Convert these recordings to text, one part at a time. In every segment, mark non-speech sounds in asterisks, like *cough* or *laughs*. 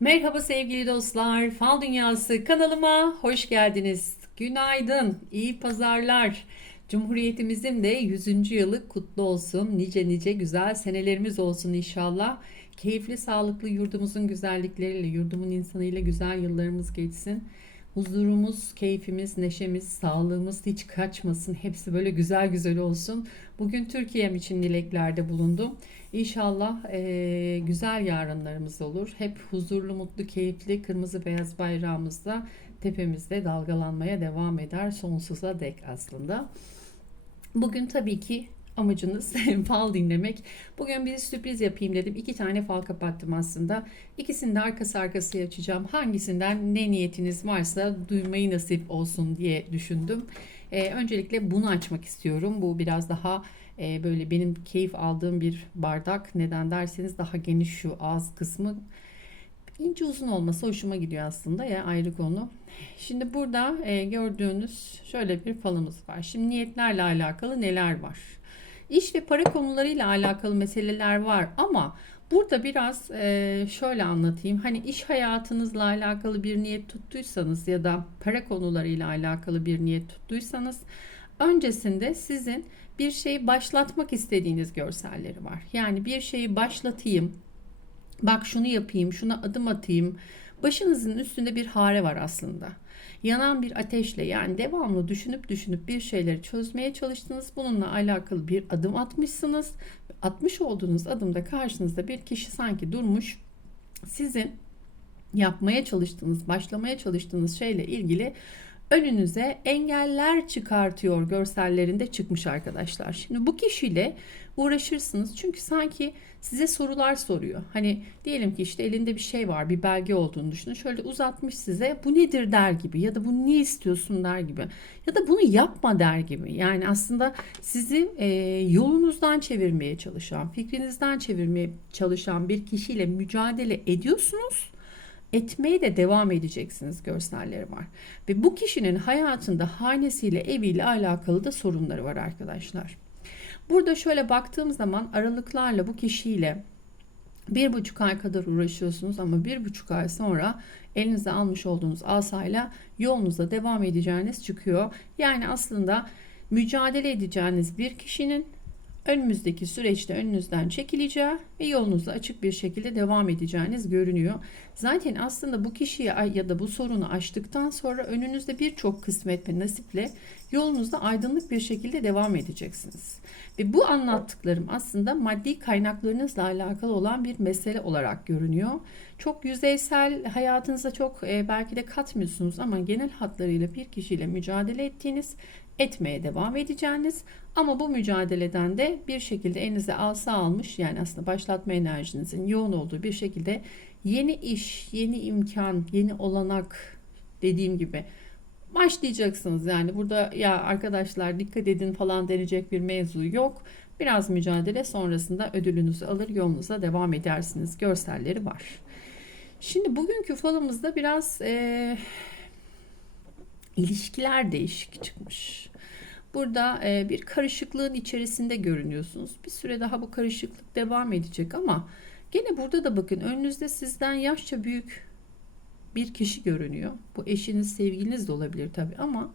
Merhaba sevgili dostlar. Fal Dünyası kanalıma hoş geldiniz. Günaydın, iyi pazarlar. Cumhuriyetimizin de 100. yılı kutlu olsun. Nice nice güzel senelerimiz olsun inşallah. Keyifli, sağlıklı yurdumuzun güzellikleriyle, yurdumun insanıyla güzel yıllarımız geçsin. Huzurumuz, keyfimiz, neşemiz, sağlığımız hiç kaçmasın. Hepsi böyle güzel güzel olsun. Bugün Türkiye'm için dileklerde bulundum. İnşallah eee, güzel yarınlarımız olur. Hep huzurlu, mutlu, keyifli kırmızı beyaz bayrağımızla tepemizde dalgalanmaya devam eder sonsuza dek aslında. Bugün tabii ki amacınız *laughs* fal dinlemek. Bugün bir sürpriz yapayım dedim. İki tane fal kapattım aslında. İkisini de arkası arkasıya açacağım. Hangisinden ne niyetiniz varsa duymayı nasip olsun diye düşündüm. Ee, öncelikle bunu açmak istiyorum. Bu biraz daha e, böyle benim keyif aldığım bir bardak. Neden derseniz daha geniş şu ağız kısmı ince uzun olması hoşuma gidiyor aslında ya ayrı konu. Şimdi burada e, gördüğünüz şöyle bir falımız var. Şimdi niyetlerle alakalı neler var? İş ve para konularıyla alakalı meseleler var ama burada biraz e, şöyle anlatayım. Hani iş hayatınızla alakalı bir niyet tuttuysanız ya da para konularıyla alakalı bir niyet tuttuysanız öncesinde sizin bir şeyi başlatmak istediğiniz görselleri var. Yani bir şeyi başlatayım, bak şunu yapayım, şuna adım atayım. Başınızın üstünde bir hare var aslında. Yanan bir ateşle yani devamlı düşünüp düşünüp bir şeyleri çözmeye çalıştınız. Bununla alakalı bir adım atmışsınız. Atmış olduğunuz adımda karşınızda bir kişi sanki durmuş. Sizin yapmaya çalıştığınız, başlamaya çalıştığınız şeyle ilgili önünüze engeller çıkartıyor görsellerinde çıkmış arkadaşlar. Şimdi bu kişiyle uğraşırsınız çünkü sanki size sorular soruyor. Hani diyelim ki işte elinde bir şey var, bir belge olduğunu düşünün. Şöyle uzatmış size bu nedir der gibi ya da bunu niye istiyorsun der gibi ya da bunu yapma der gibi. Yani aslında sizi e, yolunuzdan çevirmeye çalışan, fikrinizden çevirmeye çalışan bir kişiyle mücadele ediyorsunuz etmeye de devam edeceksiniz görselleri var. Ve bu kişinin hayatında hanesiyle, eviyle alakalı da sorunları var arkadaşlar. Burada şöyle baktığım zaman aralıklarla bu kişiyle bir buçuk ay kadar uğraşıyorsunuz ama bir buçuk ay sonra elinize almış olduğunuz asayla yolunuza devam edeceğiniz çıkıyor. Yani aslında mücadele edeceğiniz bir kişinin önümüzdeki süreçte önünüzden çekileceği ve yolunuza açık bir şekilde devam edeceğiniz görünüyor. Zaten aslında bu kişiyi ya da bu sorunu aştıktan sonra önünüzde birçok kısmet ve nasiple yolunuzda aydınlık bir şekilde devam edeceksiniz. Ve bu anlattıklarım aslında maddi kaynaklarınızla alakalı olan bir mesele olarak görünüyor. Çok yüzeysel hayatınıza çok belki de katmıyorsunuz ama genel hatlarıyla bir kişiyle mücadele ettiğiniz etmeye devam edeceğiniz ama bu mücadeleden de bir şekilde elinize alsa almış yani aslında başlatma enerjinizin yoğun olduğu bir şekilde yeni iş, yeni imkan, yeni olanak dediğim gibi başlayacaksınız. Yani burada ya arkadaşlar dikkat edin falan denecek bir mevzu yok. Biraz mücadele sonrasında ödülünüzü alır yolunuza devam edersiniz. Görselleri var. Şimdi bugünkü falımızda biraz e, ilişkiler değişik çıkmış. Burada e, bir karışıklığın içerisinde görünüyorsunuz. Bir süre daha bu karışıklık devam edecek ama gene burada da bakın önünüzde sizden yaşça büyük bir kişi görünüyor. Bu eşiniz, sevgiliniz de olabilir tabii ama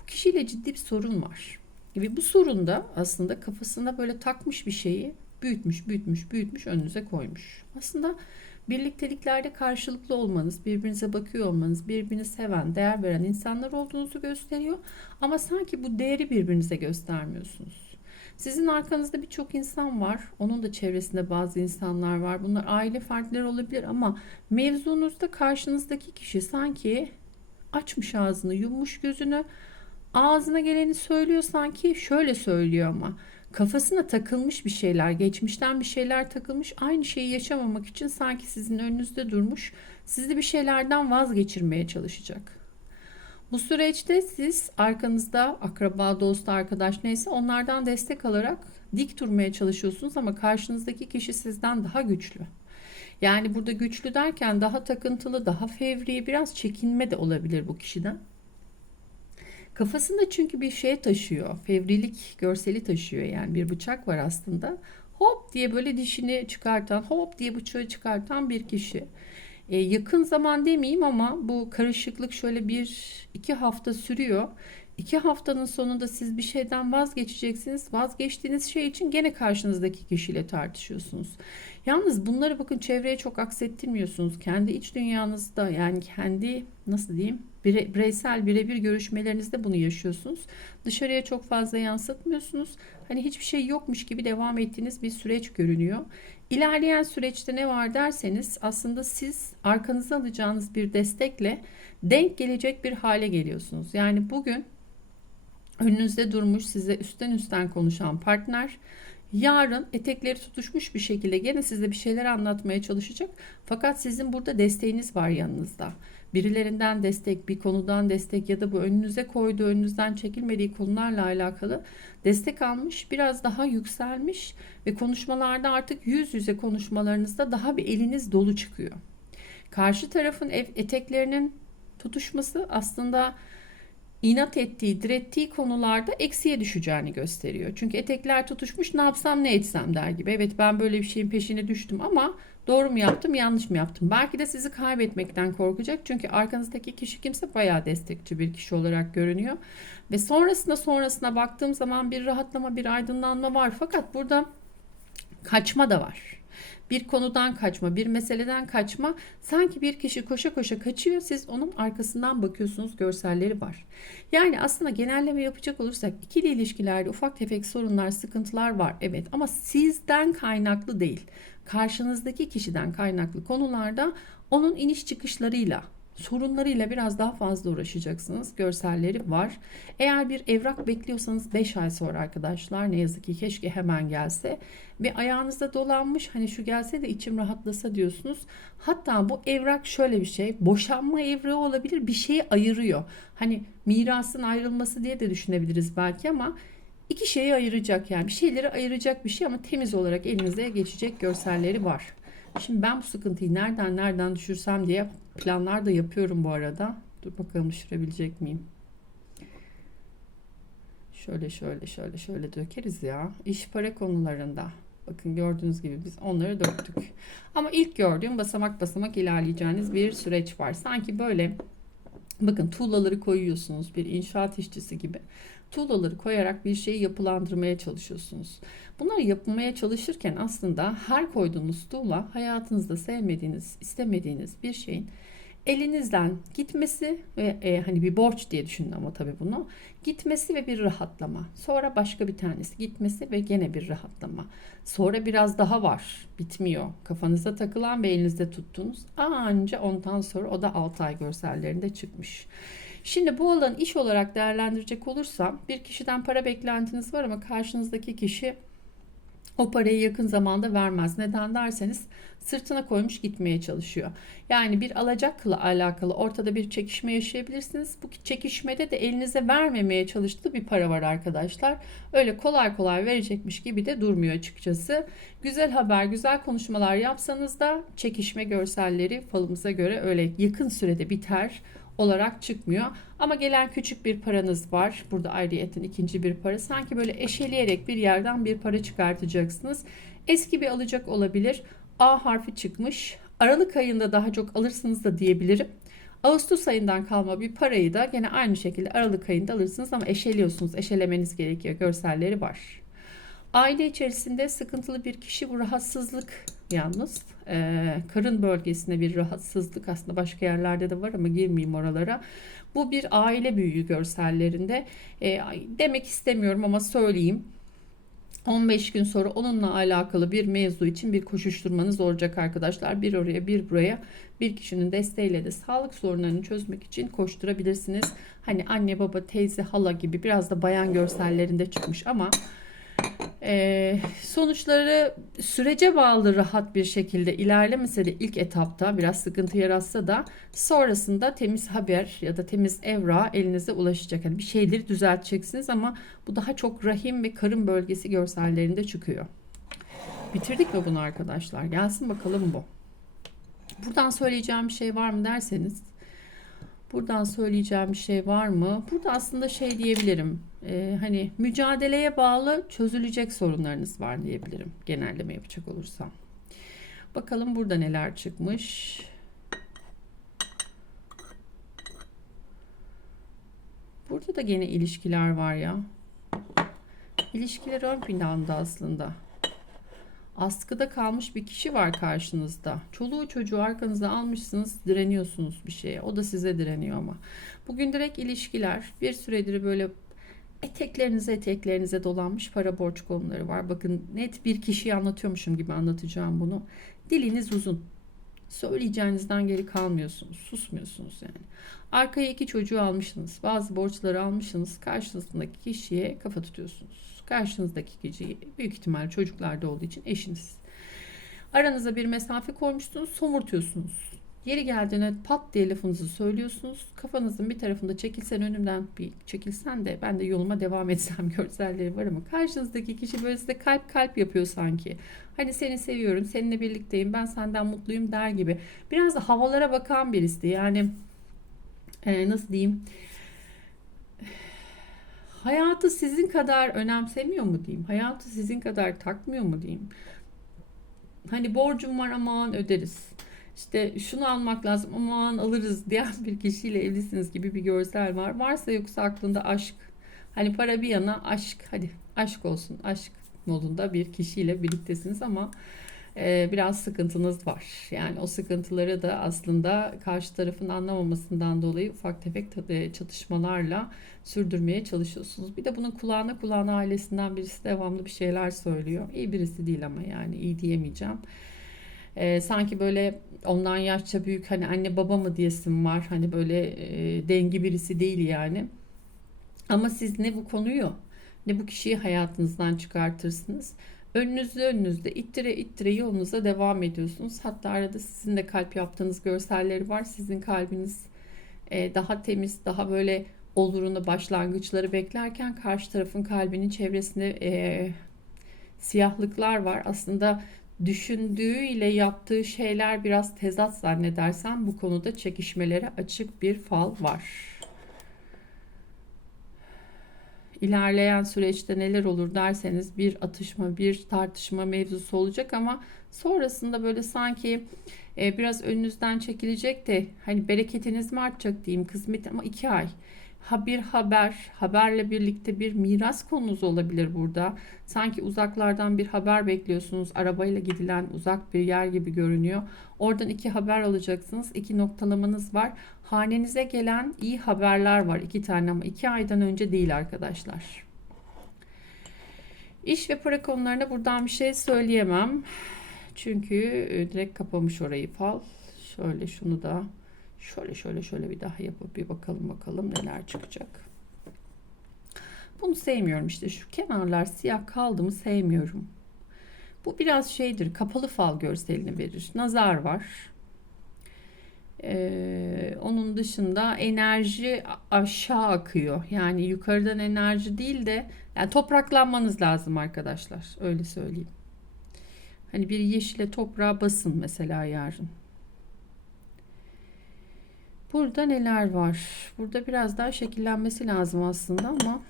bu kişiyle ciddi bir sorun var. Ve bu sorun da aslında kafasında böyle takmış bir şeyi büyütmüş, büyütmüş, büyütmüş önünüze koymuş. Aslında birlikteliklerde karşılıklı olmanız, birbirinize bakıyor olmanız, birbirini seven, değer veren insanlar olduğunuzu gösteriyor. Ama sanki bu değeri birbirinize göstermiyorsunuz. Sizin arkanızda birçok insan var. Onun da çevresinde bazı insanlar var. Bunlar aile fertleri olabilir ama mevzunuzda karşınızdaki kişi sanki açmış ağzını, yummuş gözünü, ağzına geleni söylüyor sanki şöyle söylüyor ama kafasına takılmış bir şeyler, geçmişten bir şeyler takılmış, aynı şeyi yaşamamak için sanki sizin önünüzde durmuş, sizi bir şeylerden vazgeçirmeye çalışacak. Bu süreçte siz arkanızda akraba, dost, arkadaş neyse onlardan destek alarak dik durmaya çalışıyorsunuz ama karşınızdaki kişi sizden daha güçlü. Yani burada güçlü derken daha takıntılı, daha fevri, biraz çekinme de olabilir bu kişiden. Kafasında çünkü bir şey taşıyor. Fevrilik görseli taşıyor yani bir bıçak var aslında. Hop diye böyle dişini çıkartan, hop diye bıçağı çıkartan bir kişi. E, yakın zaman demeyeyim ama bu karışıklık şöyle bir iki hafta sürüyor. İki haftanın sonunda siz bir şeyden vazgeçeceksiniz. Vazgeçtiğiniz şey için gene karşınızdaki kişiyle tartışıyorsunuz. Yalnız bunları bakın çevreye çok aksettirmiyorsunuz. Kendi iç dünyanızda yani kendi nasıl diyeyim bire, bireysel birebir görüşmelerinizde bunu yaşıyorsunuz. Dışarıya çok fazla yansıtmıyorsunuz. Hani hiçbir şey yokmuş gibi devam ettiğiniz bir süreç görünüyor. İlerleyen süreçte ne var derseniz aslında siz arkanıza alacağınız bir destekle denk gelecek bir hale geliyorsunuz. Yani bugün önünüzde durmuş size üstten üstten konuşan partner yarın etekleri tutuşmuş bir şekilde gene size bir şeyler anlatmaya çalışacak. Fakat sizin burada desteğiniz var yanınızda. Birilerinden destek, bir konudan destek ya da bu önünüze koyduğu, önünüzden çekilmediği konularla alakalı destek almış, biraz daha yükselmiş ve konuşmalarda artık yüz yüze konuşmalarınızda daha bir eliniz dolu çıkıyor. Karşı tarafın eteklerinin tutuşması aslında inat ettiği, direttiği konularda eksiye düşeceğini gösteriyor. Çünkü etekler tutuşmuş ne yapsam ne etsem der gibi. Evet ben böyle bir şeyin peşine düştüm ama doğru mu yaptım yanlış mı yaptım? Belki de sizi kaybetmekten korkacak. Çünkü arkanızdaki kişi kimse bayağı destekçi bir kişi olarak görünüyor. Ve sonrasında sonrasına baktığım zaman bir rahatlama bir aydınlanma var. Fakat burada kaçma da var bir konudan kaçma, bir meseleden kaçma. Sanki bir kişi koşa koşa kaçıyor. Siz onun arkasından bakıyorsunuz. Görselleri var. Yani aslında genelleme yapacak olursak ikili ilişkilerde ufak tefek sorunlar, sıkıntılar var. Evet ama sizden kaynaklı değil. Karşınızdaki kişiden kaynaklı konularda onun iniş çıkışlarıyla sorunlarıyla biraz daha fazla uğraşacaksınız. Görselleri var. Eğer bir evrak bekliyorsanız 5 ay sonra arkadaşlar ne yazık ki keşke hemen gelse ve ayağınızda dolanmış hani şu gelse de içim rahatlasa diyorsunuz. Hatta bu evrak şöyle bir şey boşanma evrağı olabilir bir şeyi ayırıyor. Hani mirasın ayrılması diye de düşünebiliriz belki ama iki şeyi ayıracak yani bir şeyleri ayıracak bir şey ama temiz olarak elinize geçecek görselleri var. Şimdi ben bu sıkıntıyı nereden nereden düşürsem diye planlar da yapıyorum bu arada. Dur bakalım düşürebilecek miyim? Şöyle şöyle şöyle şöyle dökeriz ya. İş para konularında. Bakın gördüğünüz gibi biz onları döktük. Ama ilk gördüğüm basamak basamak ilerleyeceğiniz bir süreç var. Sanki böyle bakın tuğlaları koyuyorsunuz bir inşaat işçisi gibi tuğlaları koyarak bir şeyi yapılandırmaya çalışıyorsunuz. Bunları yapmaya çalışırken aslında her koyduğunuz tuğla hayatınızda sevmediğiniz, istemediğiniz bir şeyin elinizden gitmesi ve e, hani bir borç diye düşünün ama tabii bunu gitmesi ve bir rahatlama. Sonra başka bir tanesi gitmesi ve gene bir rahatlama. Sonra biraz daha var. Bitmiyor. Kafanıza takılan ve elinizde tuttuğunuz anca ondan sonra o da 6 ay görsellerinde çıkmış. Şimdi bu alanı iş olarak değerlendirecek olursam bir kişiden para beklentiniz var ama karşınızdaki kişi o parayı yakın zamanda vermez. Neden derseniz sırtına koymuş gitmeye çalışıyor. Yani bir alacakla alakalı ortada bir çekişme yaşayabilirsiniz. Bu çekişmede de elinize vermemeye çalıştığı bir para var arkadaşlar. Öyle kolay kolay verecekmiş gibi de durmuyor açıkçası. Güzel haber, güzel konuşmalar yapsanız da çekişme görselleri falımıza göre öyle yakın sürede biter olarak çıkmıyor. Ama gelen küçük bir paranız var. Burada ayrıyetin ikinci bir para. Sanki böyle eşeleyerek bir yerden bir para çıkartacaksınız. Eski bir alacak olabilir. A harfi çıkmış. Aralık ayında daha çok alırsınız da diyebilirim. Ağustos ayından kalma bir parayı da gene aynı şekilde Aralık ayında alırsınız ama eşeliyorsunuz. Eşelemeniz gerekiyor. Görselleri var. Aile içerisinde sıkıntılı bir kişi bu rahatsızlık yalnız. Ee, karın bölgesinde bir rahatsızlık aslında başka yerlerde de var ama girmeyeyim oralara. Bu bir aile büyüğü görsellerinde. Ee, demek istemiyorum ama söyleyeyim. 15 gün sonra onunla alakalı bir mevzu için bir koşuşturmanız olacak arkadaşlar. Bir oraya bir buraya bir kişinin desteğiyle de sağlık sorunlarını çözmek için koşturabilirsiniz. Hani anne baba teyze hala gibi biraz da bayan görsellerinde çıkmış ama ee, sonuçları sürece bağlı rahat bir şekilde ilerlemese de ilk etapta biraz sıkıntı yaratsa da sonrasında temiz haber ya da temiz evra elinize ulaşacak. Yani bir şeyleri düzelteceksiniz ama bu daha çok rahim ve karın bölgesi görsellerinde çıkıyor. Bitirdik mi bunu arkadaşlar? Gelsin bakalım bu. Buradan söyleyeceğim bir şey var mı derseniz Buradan söyleyeceğim bir şey var mı? Burada aslında şey diyebilirim e, hani mücadeleye bağlı çözülecek sorunlarınız var diyebilirim genelleme yapacak olursam. Bakalım burada neler çıkmış. Burada da gene ilişkiler var ya. İlişkiler ön planda aslında. Askıda kalmış bir kişi var karşınızda. Çoluğu çocuğu arkanıza almışsınız, direniyorsunuz bir şeye. O da size direniyor ama. Bugün direkt ilişkiler. Bir süredir böyle eteklerinize eteklerinize dolanmış para borç konuları var. Bakın net bir kişiyi anlatıyormuşum gibi anlatacağım bunu. Diliniz uzun. Söyleyeceğinizden geri kalmıyorsunuz. Susmuyorsunuz yani. Arkaya iki çocuğu almışsınız. Bazı borçları almışsınız. Karşınızdaki kişiye kafa tutuyorsunuz. Karşınızdaki kişi büyük ihtimal çocuklarda olduğu için eşiniz. Aranıza bir mesafe koymuşsunuz. Somurtuyorsunuz. Yeri geldiğinde pat diye lafınızı söylüyorsunuz. Kafanızın bir tarafında çekilsen önümden bir çekilsen de ben de yoluma devam etsem *laughs* görselleri var ama karşınızdaki kişi böyle size kalp kalp yapıyor sanki. Hani seni seviyorum, seninle birlikteyim, ben senden mutluyum der gibi. Biraz da havalara bakan birisi. Yani e, nasıl diyeyim? Hayatı sizin kadar önemsemiyor mu diyeyim? Hayatı sizin kadar takmıyor mu diyeyim? Hani borcum var aman öderiz işte şunu almak lazım aman alırız *laughs* diyen bir kişiyle evlisiniz gibi bir görsel var. Varsa yoksa aklında aşk. Hani para bir yana aşk hadi aşk olsun aşk modunda bir kişiyle birliktesiniz ama e, biraz sıkıntınız var. Yani o sıkıntıları da aslında karşı tarafın anlamamasından dolayı ufak tefek e, çatışmalarla sürdürmeye çalışıyorsunuz. Bir de bunun kulağına kulağına ailesinden birisi devamlı bir şeyler söylüyor. İyi birisi değil ama yani iyi diyemeyeceğim. E, sanki böyle ondan yaşça büyük hani anne baba mı diyesim var. Hani böyle e, dengi birisi değil yani. Ama siz ne bu konuyu ne bu kişiyi hayatınızdan çıkartırsınız. Önünüzde önünüzde ittire ittire yolunuza devam ediyorsunuz. Hatta arada sizin de kalp yaptığınız görselleri var. Sizin kalbiniz e, daha temiz, daha böyle olurunu başlangıçları beklerken karşı tarafın kalbinin çevresinde e, siyahlıklar var. Aslında düşündüğü ile yaptığı şeyler biraz tezat zannedersem bu konuda çekişmelere açık bir fal var. İlerleyen süreçte neler olur derseniz bir atışma, bir tartışma mevzusu olacak ama sonrasında böyle sanki e, biraz önünüzden çekilecek de hani bereketiniz mi artacak diyeyim kısmet ama iki ay ha bir haber, haberle birlikte bir miras konunuz olabilir burada. Sanki uzaklardan bir haber bekliyorsunuz. Arabayla gidilen uzak bir yer gibi görünüyor. Oradan iki haber alacaksınız. İki noktalamanız var. Hanenize gelen iyi haberler var. iki tane ama iki aydan önce değil arkadaşlar. İş ve para konularına buradan bir şey söyleyemem. Çünkü e, direkt kapamış orayı fal. Şöyle şunu da Şöyle şöyle şöyle bir daha yapıp bir bakalım bakalım neler çıkacak. Bunu sevmiyorum işte şu kenarlar siyah kaldı mı sevmiyorum. Bu biraz şeydir kapalı fal görselini verir. Nazar var. Ee, onun dışında enerji aşağı akıyor. Yani yukarıdan enerji değil de yani topraklanmanız lazım arkadaşlar. Öyle söyleyeyim. Hani bir yeşile toprağa basın mesela yarın. Burada neler var? Burada biraz daha şekillenmesi lazım aslında ama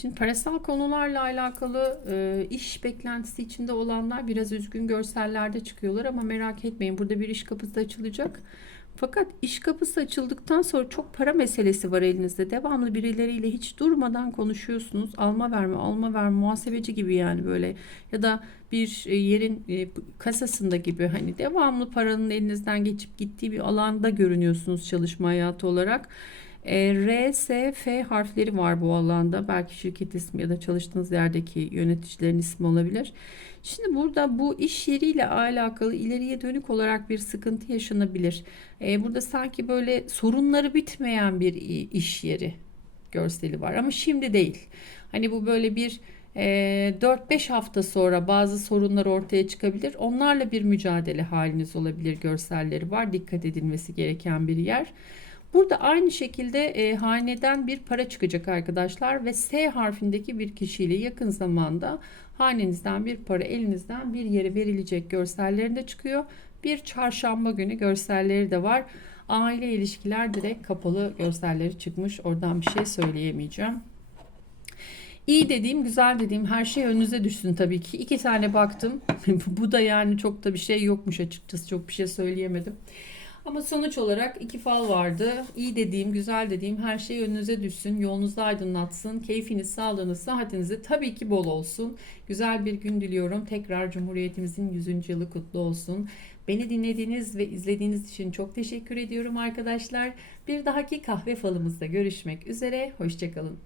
Şimdi parasal konularla alakalı e, iş beklentisi içinde olanlar biraz üzgün görsellerde çıkıyorlar ama merak etmeyin burada bir iş kapısı açılacak. Fakat iş kapısı açıldıktan sonra çok para meselesi var elinizde. Devamlı birileriyle hiç durmadan konuşuyorsunuz. Alma verme, alma verme, muhasebeci gibi yani böyle. Ya da bir e, yerin e, kasasında gibi hani devamlı paranın elinizden geçip gittiği bir alanda görünüyorsunuz çalışma hayatı olarak. E, R, S, F harfleri var bu alanda. Belki şirket ismi ya da çalıştığınız yerdeki yöneticilerin ismi olabilir. Şimdi burada bu iş yeriyle alakalı ileriye dönük olarak bir sıkıntı yaşanabilir. E, burada sanki böyle sorunları bitmeyen bir iş yeri görseli var ama şimdi değil. Hani bu böyle bir e, 4-5 hafta sonra bazı sorunlar ortaya çıkabilir. Onlarla bir mücadele haliniz olabilir görselleri var. Dikkat edilmesi gereken bir yer. Burada aynı şekilde e, haneden bir para çıkacak arkadaşlar ve S harfindeki bir kişiyle yakın zamanda hanenizden bir para elinizden bir yere verilecek görsellerinde çıkıyor. Bir çarşamba günü görselleri de var. Aile ilişkiler direkt kapalı görselleri çıkmış. Oradan bir şey söyleyemeyeceğim. İyi dediğim, güzel dediğim her şey önünüze düşsün tabii ki. İki tane baktım. *laughs* Bu da yani çok da bir şey yokmuş açıkçası. Çok bir şey söyleyemedim. Ama sonuç olarak iki fal vardı. İyi dediğim, güzel dediğim her şey önünüze düşsün, yolunuzu aydınlatsın, keyfiniz, sağlığınız, sıhhatiniz de tabii ki bol olsun. Güzel bir gün diliyorum. Tekrar Cumhuriyetimizin 100. yılı kutlu olsun. Beni dinlediğiniz ve izlediğiniz için çok teşekkür ediyorum arkadaşlar. Bir dahaki kahve falımızda görüşmek üzere. Hoşçakalın.